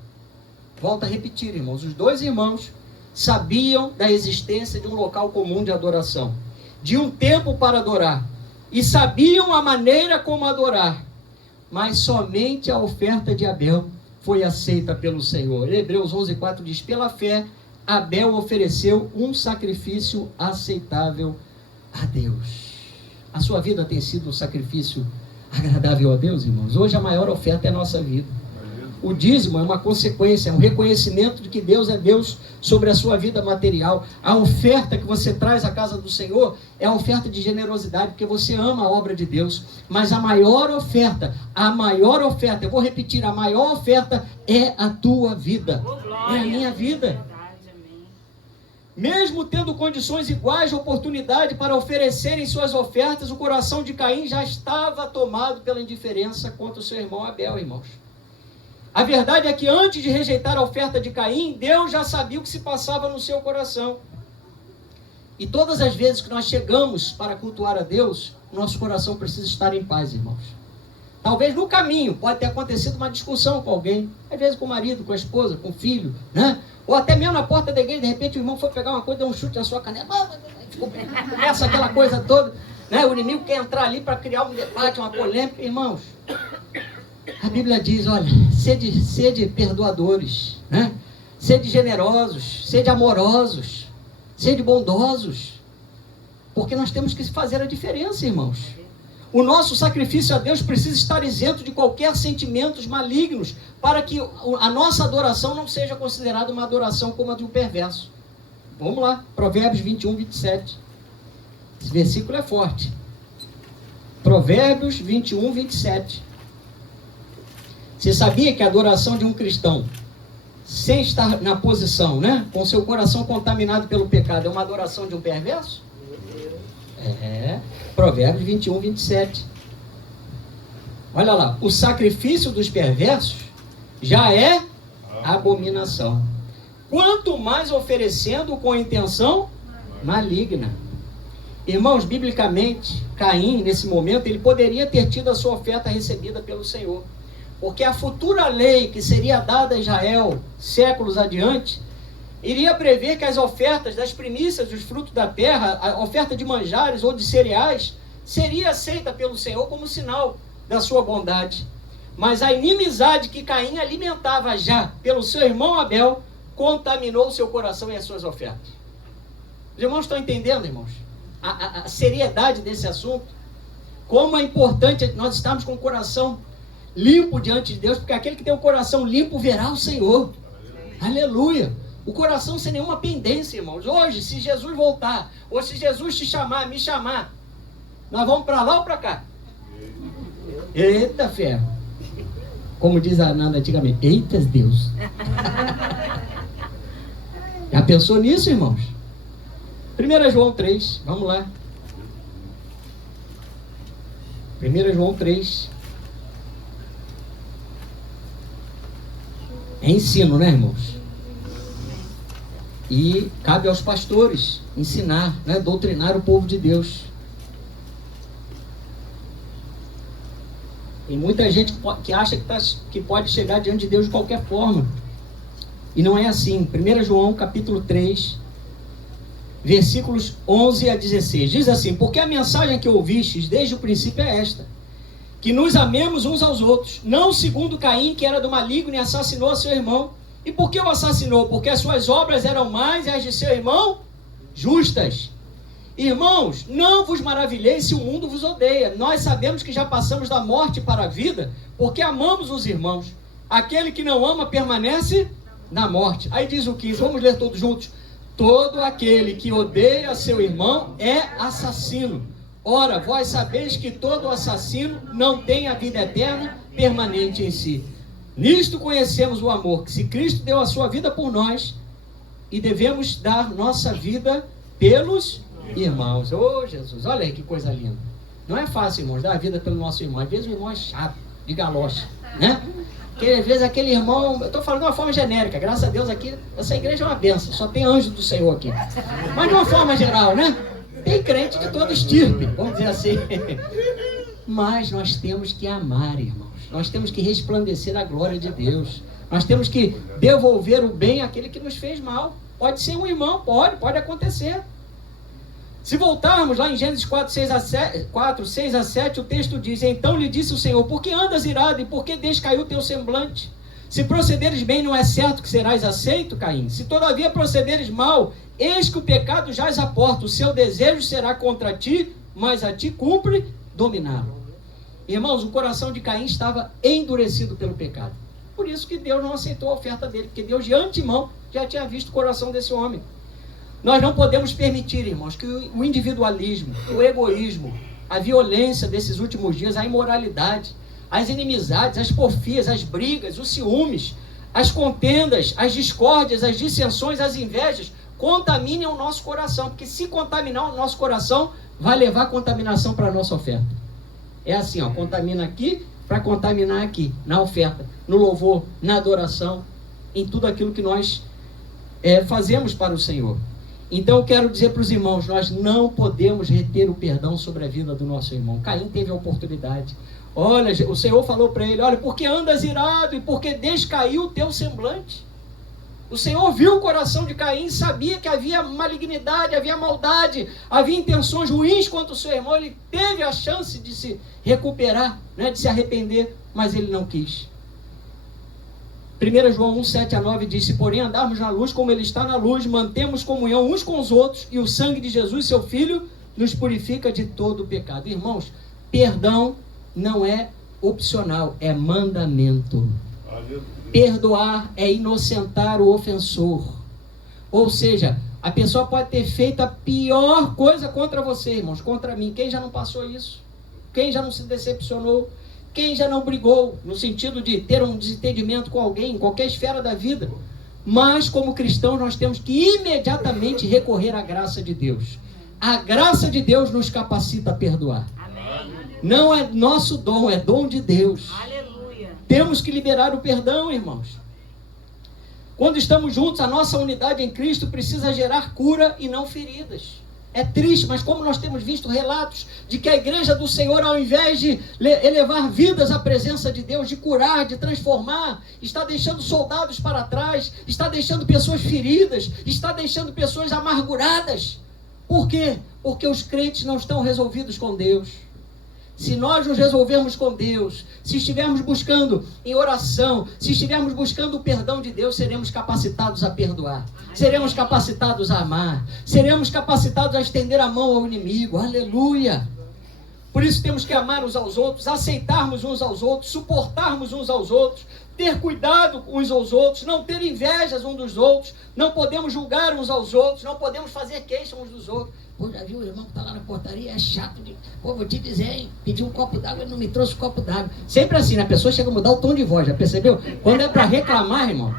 Volto a repetir, irmãos, os dois irmãos sabiam da existência de um local comum de adoração, de um tempo para adorar, e sabiam a maneira como adorar, mas somente a oferta de Abel foi aceita pelo Senhor. Hebreus 11:4 diz: pela fé, Abel ofereceu um sacrifício aceitável a Deus. A sua vida tem sido um sacrifício agradável a Deus, irmãos? Hoje a maior oferta é a nossa vida. O dízimo é uma consequência, é um reconhecimento de que Deus é Deus sobre a sua vida material. A oferta que você traz à casa do Senhor é a oferta de generosidade, porque você ama a obra de Deus. Mas a maior oferta, eu vou repetir, a maior oferta é a tua vida, é a minha vida. Mesmo tendo condições iguais de oportunidade para oferecerem suas ofertas, o coração de Caim já estava tomado pela indiferença contra o seu irmão Abel, irmãos. A verdade é que antes de rejeitar a oferta de Caim, Deus já sabia o que se passava no seu coração. E todas as vezes que nós chegamos para cultuar a Deus, nosso coração precisa estar em paz, irmãos. Talvez no caminho pode ter acontecido uma discussão com alguém, às vezes com o marido, com a esposa, com o filho, né? Ou até mesmo na porta da igreja, de repente o irmão foi pegar uma coisa, deu um chute na sua canela, começa aquela coisa toda, né? O inimigo quer entrar ali para criar um debate, uma polêmica. Irmãos, a Bíblia diz: olha, sede perdoadores, né? Sede generosos, sede amorosos, sede bondosos, porque nós temos que fazer a diferença, irmãos. O nosso sacrifício a Deus precisa estar isento de qualquer sentimentos malignos, para que a nossa adoração não seja considerada uma adoração como a de um perverso. Vamos lá, Provérbios 21:27. Esse versículo é forte. Provérbios 21:27. Você sabia que a adoração de um cristão, sem estar na posição, né, com seu coração contaminado pelo pecado, é uma adoração de um perverso? Provérbios 21:27. Olha lá, o sacrifício dos perversos já é abominação, quanto mais oferecendo com intenção maligna. Irmãos, biblicamente, Caim, nesse momento, ele poderia ter tido a sua oferta recebida pelo Senhor, porque a futura lei que seria dada a Israel séculos adiante iria prever que as ofertas das primícias dos frutos da terra, a oferta de manjares ou de cereais, seria aceita pelo Senhor como sinal da sua bondade. Mas a inimizade que Caim alimentava já pelo seu irmão Abel contaminou o seu coração e as suas ofertas. Os irmãos estão entendendo, irmãos? A seriedade desse assunto? Como é importante nós estarmos com o coração limpo diante de Deus, porque aquele que tem o coração limpo verá o Senhor. Aleluia! O coração sem nenhuma pendência, irmãos. Hoje, se Jesus voltar, ou se Jesus te chamar, me chamar, nós vamos para lá ou para cá? Eita ferro! Como diz a Nanda antigamente, eita Deus! Já pensou nisso, irmãos? 1 João 3, vamos lá. 1 João 3. É ensino, né, irmãos? E cabe aos pastores ensinar, né, doutrinar o povo de Deus. Tem muita gente que acha que pode chegar diante de Deus de qualquer forma. E não é assim. 1 João capítulo 3, versículos 11 a 16. Diz assim: porque a mensagem que ouvistes desde o princípio é esta, que nos amemos uns aos outros, não segundo Caim, que era do maligno e assassinou seu irmão. E por que o assassinou? Porque as suas obras eram más e as de seu irmão justas. Irmãos, não vos maravilheis se o mundo vos odeia. Nós sabemos que já passamos da morte para a vida, porque amamos os irmãos. Aquele que não ama permanece na morte. Aí diz o 15, vamos ler todos juntos. Todo aquele que odeia seu irmão é assassino. Ora, vós sabeis que todo assassino não tem a vida eterna permanente em si. Nisto conhecemos o amor, que se Cristo deu a sua vida por nós, e devemos dar nossa vida pelos irmãos. Ô Jesus, olha aí que coisa linda. Não é fácil, irmãos, dar a vida pelo nosso irmão. Às vezes o irmão é chato, de galocha, né? Porque às vezes aquele irmão, eu estou falando de uma forma genérica, graças a Deus aqui, essa igreja é uma bênção, só tem anjo do Senhor aqui. Mas de uma forma geral, né? Tem crente de todo estirpe, vamos dizer assim. Mas nós temos que amar, irmãos. Nós temos que resplandecer a glória de Deus. Nós temos que devolver o bem àquele que nos fez mal. Pode ser um irmão, pode acontecer. Se voltarmos lá em Gênesis 4, 6 a 7, o texto diz: então lhe disse o Senhor, por que andas irado e por que descaiu o teu semblante? Se procederes bem, não é certo que serás aceito, Caim? Se todavia procederes mal, eis que o pecado jaz à porta, o seu desejo será contra ti, mas a ti cumpre dominá-lo. Irmãos, o coração de Caim estava endurecido pelo pecado. Por isso que Deus não aceitou a oferta dele, porque Deus de antemão já tinha visto o coração desse homem. Nós não podemos permitir, irmãos, que o individualismo, o egoísmo, a violência desses últimos dias, a imoralidade, as inimizades, as porfias, as brigas, os ciúmes, as contendas, as discórdias, as dissensões, as invejas, contaminem o nosso coração, porque se contaminar o nosso coração, vai levar contaminação para a nossa oferta. É assim, ó, contamina aqui para contaminar aqui, na oferta, no louvor, na adoração, em tudo aquilo que nós fazemos para o Senhor. Então eu quero dizer para os irmãos, nós não podemos reter o perdão sobre a vida do nosso irmão. Caim teve a oportunidade. Olha, o Senhor falou para ele, olha, porque andas irado e porque descaiu o teu semblante. O Senhor viu o coração de Caim, sabia que havia malignidade, havia maldade, havia intenções ruins contra o seu irmão. Ele teve a chance de se recuperar, né, de se arrepender, mas ele não quis. 1 João 1, 7 a 9 diz: se porém andarmos na luz como ele está na luz, mantemos comunhão uns com os outros, e o sangue de Jesus, seu Filho, nos purifica de todo o pecado. Irmãos, perdão não é opcional, é mandamento. Perdoar é inocentar o ofensor. Ou seja, a pessoa pode ter feito a pior coisa contra você, irmãos, contra mim. Quem já não passou isso? Quem já não se decepcionou? Quem já não brigou, no sentido de ter um desentendimento com alguém, em qualquer esfera da vida? Mas, como cristãos, nós temos que imediatamente recorrer à graça de Deus. A graça de Deus nos capacita a perdoar. Amém. Não é nosso dom, é dom de Deus. Aleluia. Temos que liberar o perdão, irmãos. Quando estamos juntos, a nossa unidade em Cristo precisa gerar cura e não feridas. É triste, mas como nós temos visto relatos de que a igreja do Senhor, ao invés de elevar vidas à presença de Deus, de curar, de transformar, está deixando soldados para trás, está deixando pessoas feridas, está deixando pessoas amarguradas. Por quê? Porque os crentes não estão resolvidos com Deus. Se nós nos resolvermos com Deus, se estivermos buscando em oração, se estivermos buscando o perdão de Deus, seremos capacitados a perdoar, seremos capacitados a amar, seremos capacitados a estender a mão ao inimigo. Aleluia! Por isso temos que amar uns aos outros, aceitarmos uns aos outros, suportarmos uns aos outros, ter cuidado uns aos outros, não ter invejas uns dos outros, não podemos julgar uns aos outros, não podemos fazer queixa uns dos outros. Pô, já viu o irmão que está lá na portaria? É chato de... Pô, vou te dizer, hein? Pedi um copo d'água, ele não me trouxe um copo d'água. Sempre assim, né? A pessoa chega a mudar o tom de voz, já percebeu? Quando é para reclamar, irmão,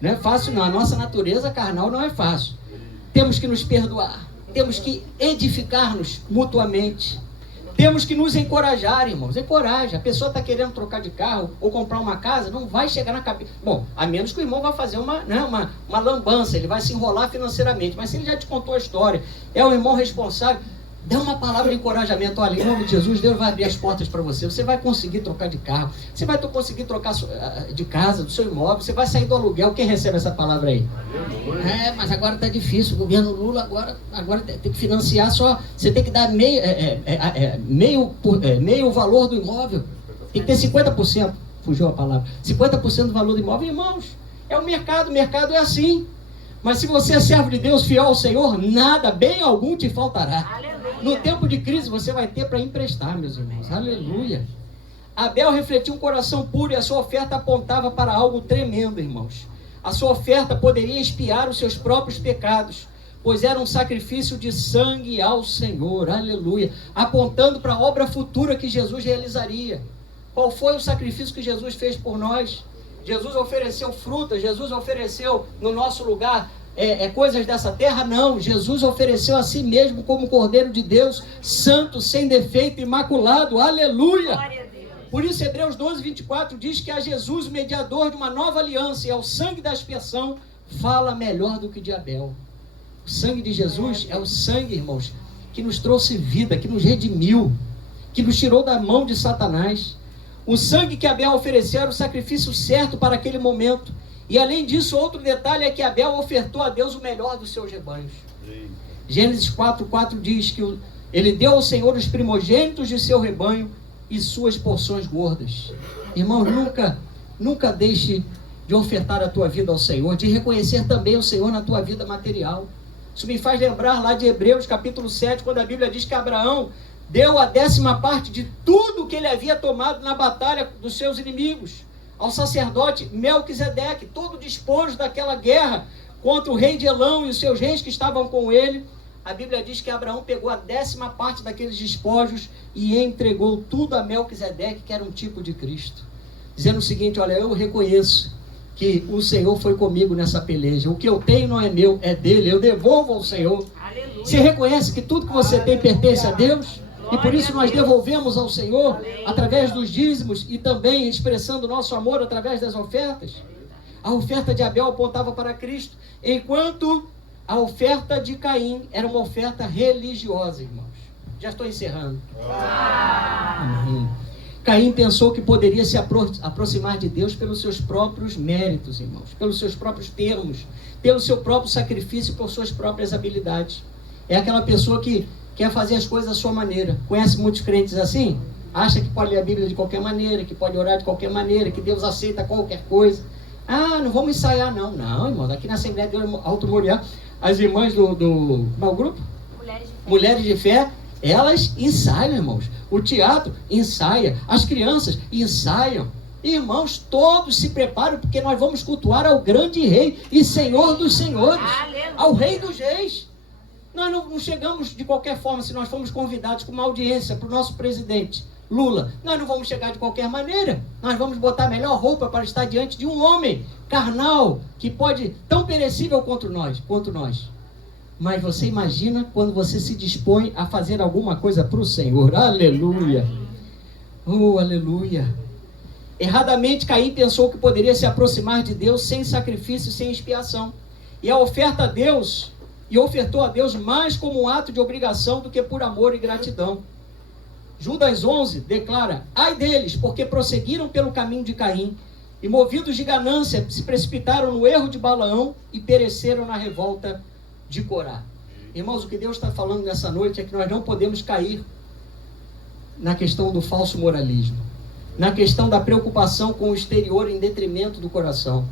não é fácil não. A nossa natureza carnal não é fácil. Temos que nos perdoar. Temos que edificar-nos mutuamente. Temos que nos encorajar, irmãos. Encoraja. A pessoa está querendo trocar de carro ou comprar uma casa, não vai chegar na cabeça. Bom, a menos que o irmão vá fazer uma lambança, ele vai se enrolar financeiramente. Mas se ele já te contou a história, é o irmão responsável, dá uma palavra de encorajamento. Olha, em nome de Jesus, Deus vai abrir as portas para você. Você vai conseguir trocar de carro. Você vai conseguir trocar de casa, do seu imóvel. Você vai sair do aluguel. Quem recebe essa palavra aí? Mas agora está difícil. O governo Lula agora tem que financiar só. Você tem que dar meio valor do imóvel. Tem que ter 50%. Fugiu a palavra. 50% do valor do imóvel. Irmãos, é o mercado. O mercado é assim. Mas se você é servo de Deus, fiel ao Senhor, nada, bem algum te faltará. Aleluia. No tempo de crise você vai ter para emprestar, meus irmãos. Aleluia. Abel refletiu um coração puro e a sua oferta apontava para algo tremendo, irmãos. A sua oferta poderia expiar os seus próprios pecados, pois era um sacrifício de sangue ao Senhor. Aleluia. Apontando para a obra futura que Jesus realizaria. Qual foi o sacrifício que Jesus fez por nós? Jesus ofereceu frutas, Jesus ofereceu no nosso lugar coisas dessa terra? Não, Jesus ofereceu a si mesmo como Cordeiro de Deus, santo, sem defeito, imaculado. Aleluia! Glória a Deus. Por isso Hebreus 12, 24 diz que a Jesus, o mediador de uma nova aliança, e ao sangue da expiação, fala melhor do que de Abel. O sangue de Jesus é o sangue, irmãos, que nos trouxe vida, que nos redimiu, que nos tirou da mão de Satanás. O sangue que Abel ofereceu era o sacrifício certo para aquele momento. E além disso, outro detalhe é que Abel ofertou a Deus o melhor dos seus rebanhos. Gênesis 4:4 diz que ele deu ao Senhor os primogênitos de seu rebanho e suas porções gordas. Irmão, nunca deixe de ofertar a tua vida ao Senhor, de reconhecer também o Senhor na tua vida material. Isso me faz lembrar lá de Hebreus capítulo 7, quando a Bíblia diz que Abraão deu a 10ª parte de tudo que ele havia tomado na batalha dos seus inimigos ao sacerdote Melquisedeque, todo o despojo daquela guerra contra o rei de Elão e os seus reis que estavam com ele. A Bíblia diz que Abraão pegou a 10ª parte daqueles despojos e entregou tudo a Melquisedeque, que era um tipo de Cristo, dizendo o seguinte: olha, eu reconheço que o Senhor foi comigo nessa peleja, o que eu tenho não é meu, é dele, eu devolvo ao Senhor. Aleluia. Você reconhece que tudo que você tem pertence a Deus? E por isso nós devolvemos ao Senhor através dos dízimos e também expressando o nosso amor através das ofertas. A oferta de Abel apontava para Cristo, enquanto a oferta de Caim era uma oferta religiosa, irmãos. Já estou encerrando. Amém. Caim pensou que poderia se aproximar de Deus pelos seus próprios méritos, irmãos, pelos seus próprios termos, pelo seu próprio sacrifício, por suas próprias habilidades. É aquela pessoa que quer fazer as coisas à sua maneira. Conhece muitos crentes assim? Acha que pode ler a Bíblia de qualquer maneira, que pode orar de qualquer maneira, que Deus aceita qualquer coisa. Ah, não vamos ensaiar não. Não, irmão, aqui na Assembleia de Deus Alto Moriá, as irmãs como é o grupo? Mulheres de Fé, elas ensaiam, irmãos. O teatro ensaia, as crianças ensaiam. Irmãos, todos se preparam, porque nós vamos cultuar ao grande Rei e Senhor dos Senhores, ao Rei dos Reis. Nós não chegamos de qualquer forma. Se nós fomos convidados com uma audiência para o nosso presidente Lula, nós não vamos chegar de qualquer maneira. Nós vamos botar a melhor roupa para estar diante de um homem carnal, que pode, tão perecível quanto nós. Mas você imagina quando você se dispõe a fazer alguma coisa para o Senhor. Aleluia. Oh, aleluia. Erradamente, Caim pensou que poderia se aproximar de Deus sem sacrifício, sem expiação. E a oferta a Deus, e ofertou a Deus mais como um ato de obrigação do que por amor e gratidão. Judas 11 declara: ai deles, porque prosseguiram pelo caminho de Caim, e movidos de ganância, se precipitaram no erro de Balaão e pereceram na revolta de Corá. Irmãos, o que Deus está falando nessa noite é que nós não podemos cair na questão do falso moralismo, na questão da preocupação com o exterior em detrimento do coração.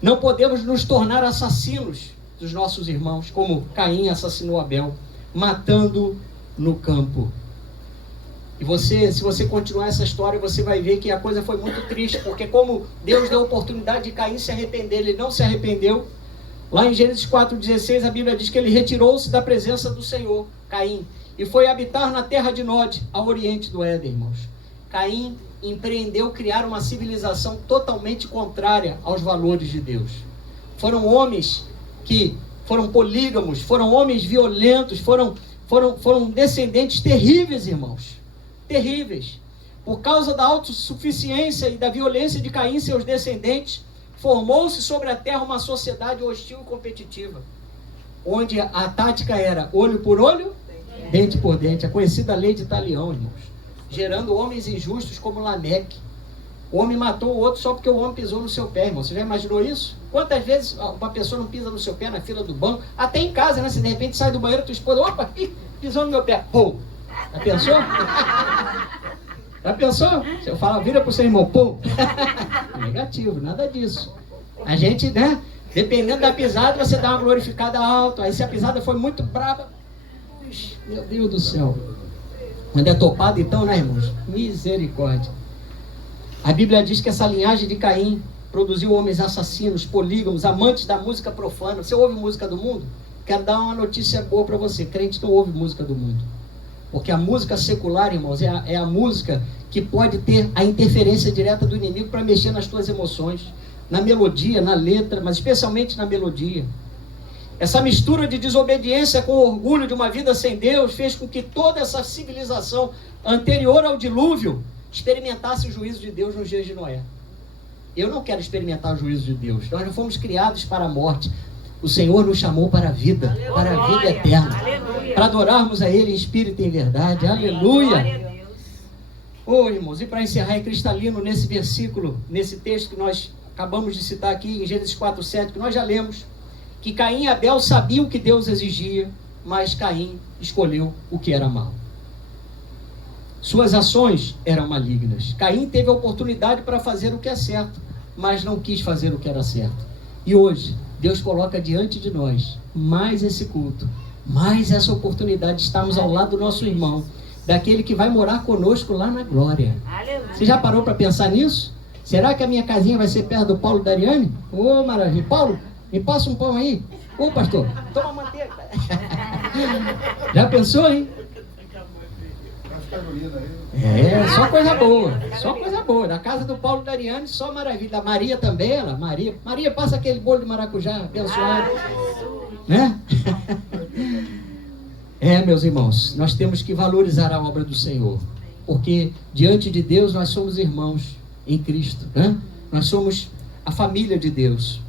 Não podemos nos tornar assassinos dos nossos irmãos, como Caim assassinou Abel, matando no campo. E se você continuar essa história, você vai ver que a coisa foi muito triste, porque como Deus deu a oportunidade de Caim se arrepender, ele não se arrependeu. Lá em Gênesis 4,16, a Bíblia diz que ele retirou-se da presença do Senhor, Caim, e foi habitar na terra de Nod, ao oriente do Éden, irmãos. Caim empreendeu criar uma civilização totalmente contrária aos valores de Deus. Foram homens que foram polígamos, foram homens violentos, foram descendentes terríveis, irmãos. Terríveis. Por causa da autossuficiência e da violência de Caim e seus descendentes, formou-se sobre a terra uma sociedade hostil e competitiva, onde a tática era olho por olho, dente por dente, a conhecida lei de Talião, irmãos, gerando homens injustos como Lameque. O homem matou o outro só porque o homem pisou no seu pé, irmão. Você já imaginou isso? Quantas vezes uma pessoa não pisa no seu pé na fila do banco? Até em casa, né? Se de repente sai do banheiro, tua esposa, opa, pisou no meu pé. Pô! Já pensou? Já pensou? Se eu falar, vira pro seu irmão, pô! Negativo, nada disso. A gente, né? Dependendo da pisada, você dá uma glorificada alta. Aí se a pisada foi muito brava, meu Deus do céu. Quando é topado então, né, irmãos? Misericórdia. A Bíblia diz que essa linhagem de Caim produziu homens assassinos, polígamos, amantes da música profana. Você ouve música do mundo? Quero dar uma notícia boa para você. Crente não ouve música do mundo. Porque a música secular, irmãos, é a música que pode ter a interferência direta do inimigo para mexer nas tuas emoções, na melodia, na letra, mas especialmente na melodia. Essa mistura de desobediência com orgulho de uma vida sem Deus fez com que toda essa civilização anterior ao dilúvio experimentasse o juízo de Deus nos dias de Noé. Eu não quero experimentar o juízo de Deus. Nós não fomos criados para a morte. O Senhor nos chamou para a vida, para a vida eterna. Aleluia. Para adorarmos a Ele em espírito e em verdade. Aleluia. Oh, irmãos, e para encerrar, é cristalino nesse versículo, nesse texto que nós acabamos de citar aqui, em Gênesis 4:7, que nós já lemos, que Caim e Abel sabiam o que Deus exigia, mas Caim escolheu o que era mal. Suas ações eram malignas. Caim teve a oportunidade para fazer o que é certo, mas não quis fazer o que era certo. E hoje, Deus coloca diante de nós mais esse culto, mais essa oportunidade de estarmos ao lado do nosso irmão, daquele que vai morar conosco lá na glória. Aleluia. Você já parou para pensar nisso? Será que a minha casinha vai ser perto do Paulo e da Ariane? Ô, maravilha. Paulo, me passa um pão aí. Ô, pastor, toma manteiga. Já pensou, hein? É, só coisa boa. Só coisa boa. Da casa do Paulo e da Ariane, só maravilha. Da Maria também, ela. Maria, passa aquele bolo de maracujá abençoado. Né? Meus irmãos, nós temos que valorizar a obra do Senhor. Porque diante de Deus nós somos irmãos em Cristo, né? Nós somos a família de Deus.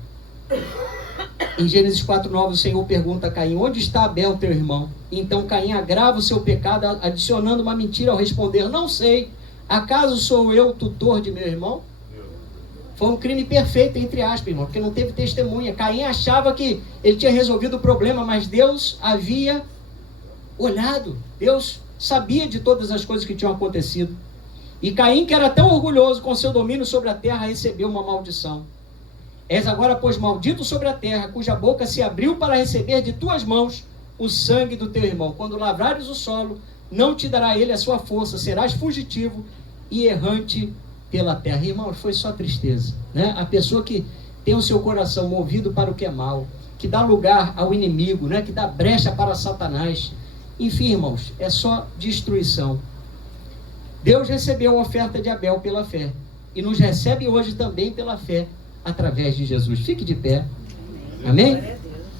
Em Gênesis 4:9 o Senhor pergunta a Caim: onde está Abel, teu irmão? Então Caim agrava o seu pecado, adicionando uma mentira ao responder: não sei, acaso sou eu o tutor de meu irmão? Foi um crime perfeito, entre aspas, irmão, porque não teve testemunha. Caim achava que ele tinha resolvido o problema, mas Deus havia olhado, Deus sabia de todas as coisas que tinham acontecido. E Caim, que era tão orgulhoso com seu domínio sobre a terra, recebeu uma maldição. És agora, pois, maldito sobre a terra, cuja boca se abriu para receber de tuas mãos o sangue do teu irmão. Quando lavrares o solo, não te dará ele a sua força, serás fugitivo e errante pela terra. Irmãos, foi só tristeza, né? A pessoa que tem o seu coração movido para o que é mal, que dá lugar ao inimigo, né? Que dá brecha para Satanás. Enfim, irmãos, é só destruição. Deus recebeu a oferta de Abel pela fé e nos recebe hoje também pela fé através de Jesus. Fique de pé. Amém?